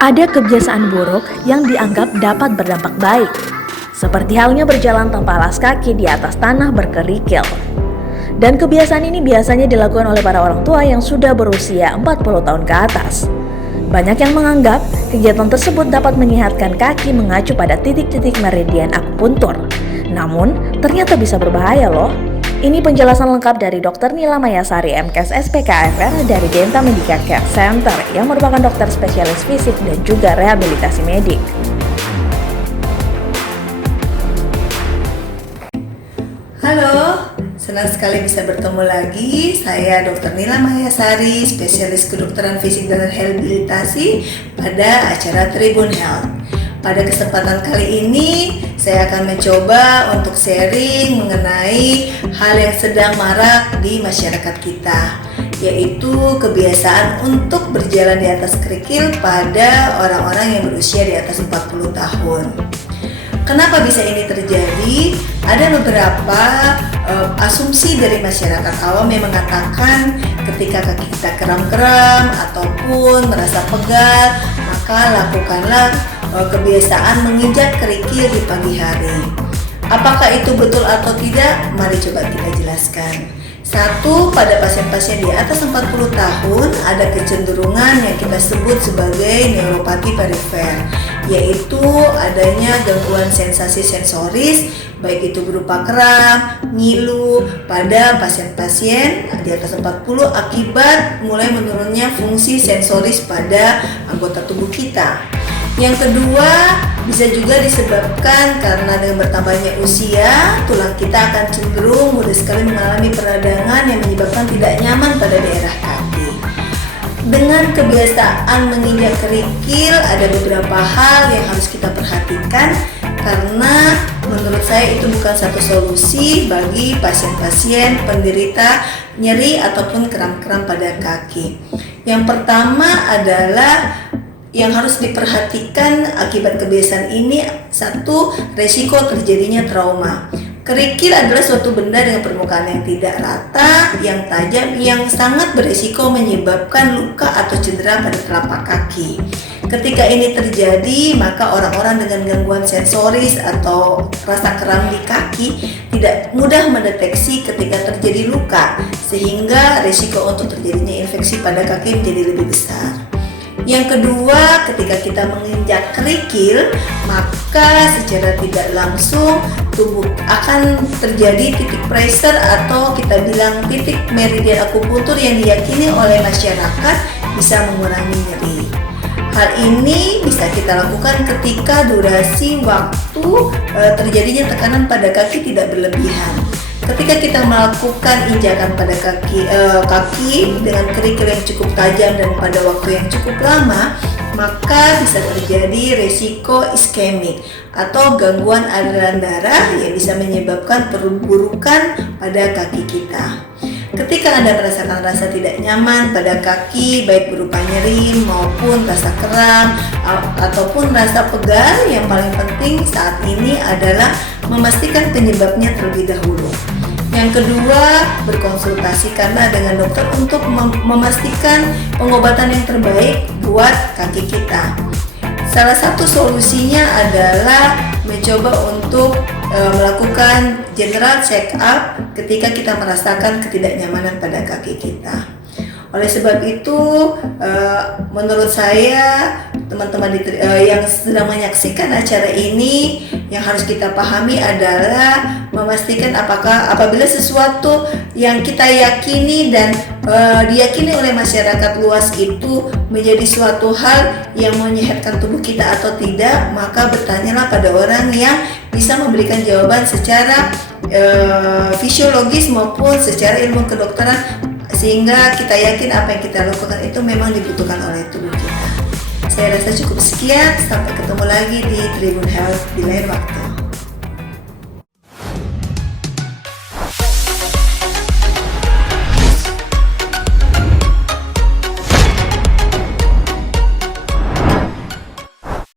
Ada kebiasaan buruk yang dianggap dapat berdampak baik, seperti halnya berjalan tanpa alas kaki di atas tanah berkerikil. Dan kebiasaan ini biasanya dilakukan oleh para orang tua yang sudah berusia 40 tahun ke atas. Banyak yang menganggap kegiatan tersebut dapat menyehatkan kaki mengacu pada titik-titik meridian akupuntur. Namun, ternyata bisa berbahaya loh. Ini penjelasan lengkap dari Dr. Nila Mayasari MKes SPKFR dari Genta Medica Care Center yang merupakan dokter spesialis fisik dan juga rehabilitasi medik. Halo, senang sekali bisa bertemu lagi. Saya Dr. Nila Mayasari, spesialis kedokteran fisik dan rehabilitasi pada acara Tribun Health. Pada kesempatan kali ini, saya akan mencoba untuk sharing mengenai hal yang sedang marak di masyarakat kita, yaitu kebiasaan untuk berjalan di atas kerikil pada orang-orang yang berusia di atas 40 tahun. Kenapa bisa ini terjadi? Ada beberapa asumsi dari masyarakat awam yang mengatakan ketika kaki kita kram-kram ataupun merasa pegal, maka lakukanlah kebiasaan menginjak kerikil di pagi hari. Apakah itu betul atau tidak? Mari coba kita jelaskan. Satu, pada pasien-pasien di atas 40 tahun ada kecenderungan yang kita sebut sebagai neuropati perifer, yaitu adanya gangguan sensasi sensoris, baik itu berupa kram, ngilu pada pasien-pasien di atas 40 akibat mulai menurunnya fungsi sensoris pada anggota tubuh kita. Yang kedua, bisa juga disebabkan karena dengan bertambahnya usia, tulang kita akan cenderung mudah sekali mengalami peradangan yang menyebabkan tidak nyaman pada daerah kaki. Dengan kebiasaan menginjak kerikil, ada beberapa hal yang harus kita perhatikan karena menurut saya itu bukan satu solusi bagi pasien-pasien penderita nyeri ataupun kram-kram pada kaki. Yang pertama adalah yang harus diperhatikan akibat kebiasaan ini, satu, resiko terjadinya trauma. Kerikil adalah suatu benda dengan permukaan yang tidak rata, yang tajam, yang sangat berisiko menyebabkan luka atau cedera pada telapak kaki. Ketika ini terjadi, maka orang-orang dengan gangguan sensoris atau rasa kram di kaki tidak mudah mendeteksi ketika terjadi luka, sehingga risiko untuk terjadinya infeksi pada kaki menjadi lebih besar. Yang kedua, ketika kita menginjak kerikil, maka secara tidak langsung tubuh akan terjadi titik pressure atau kita bilang titik meridian akupuntur yang diyakini oleh masyarakat bisa mengurangi nyeri. Hal ini bisa kita lakukan ketika durasi waktu terjadinya tekanan pada kaki tidak berlebihan. Ketika kita melakukan injakan pada kaki dengan kerikil yang cukup tajam dan pada waktu yang cukup lama, maka bisa terjadi resiko iskemik atau gangguan aliran darah yang bisa menyebabkan perburukan pada kaki kita. Ketika Anda merasakan rasa tidak nyaman pada kaki, baik berupa nyeri maupun rasa kram ataupun rasa pegal, yang paling penting saat ini adalah memastikan penyebabnya terlebih dahulu. Yang kedua, berkonsultasikanlah dengan dokter untuk memastikan pengobatan yang terbaik buat kaki kita. Salah satu solusinya adalah mencoba untuk melakukan general check up ketika kita merasakan ketidaknyamanan pada kaki kita. Oleh sebab itu, menurut saya teman-teman yang sedang menyaksikan acara ini, yang harus kita pahami adalah memastikan apabila sesuatu yang kita yakini dan diyakini oleh masyarakat luas itu menjadi suatu hal yang menyehatkan tubuh kita atau tidak, maka bertanyalah pada orang yang bisa memberikan jawaban secara fisiologis maupun secara ilmu kedokteran, sehingga kita yakin apa yang kita lakukan itu memang dibutuhkan oleh tubuh kita. Saya rasa cukup sekian, sampai ketemu lagi di Tribun Health di lain waktu.